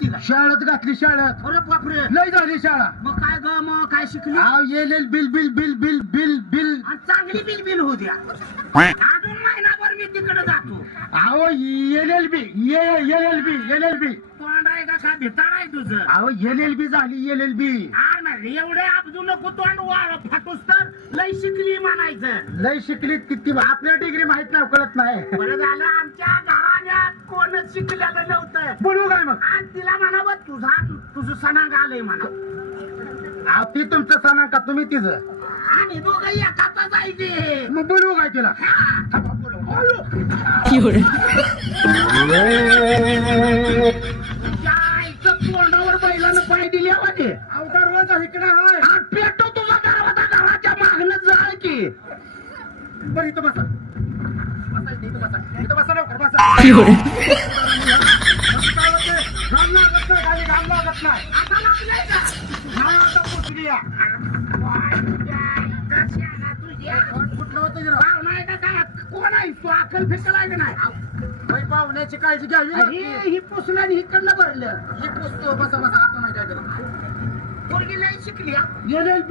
घातली का? शाळेत घातली शाळेत. अरे बापरे. लय झाली शाळा. मग काय ग मग काय शिकली? येल बिल बिल बिल बिल बिल बिल. आणि चांगली बिल बिल होऊ द्या. अजून महिनाभर मी तिकडे जातो. अहो LLB LLB. तोंड आहे का भिताड आहे तुझं? अहो LLB झाली LLB. एवढे आपजू नको तोंड वाळ फाटूस तर लय शिकली म्हणायचं. लय शिकली किती आपल्या डिग्री माहित नाही कळत नाही. बरं झालं आमच्या घराण्यात कोणच शिकलेलं नव्हतं. बोलू काय मग? आज तिला म्हणावं तुझं सणांग आलंय म्हणा. अहो ती तुमचं सणा का तुम्ही तिचं? आणि दोघं एकाच जायचे. मग बोलू काय तिला? तोंडावर बैलानं पाय दिले होते. दरवाजा इकडे आहे. पेटो तुझा दरवाजा घराच्या मागणं जाय की. बरं इथं बसा. इथं बसा लवकर बसा. घाम लागत नाही खाली घाम लागत नाही. आता लागलाय का? नाही आता पोचली या. कुठलं होतं जरा? नाही का काय? कोण आहे तू? अकल फिकल आहे का नाही? बाई पाहुण्याची काळजी घ्यावी लागते. ही पुसलं आणि इकडनं भरलं. ही पुसतो बसा बसा आता नाही काय करत. पोरगी लय शिकली हा. LLB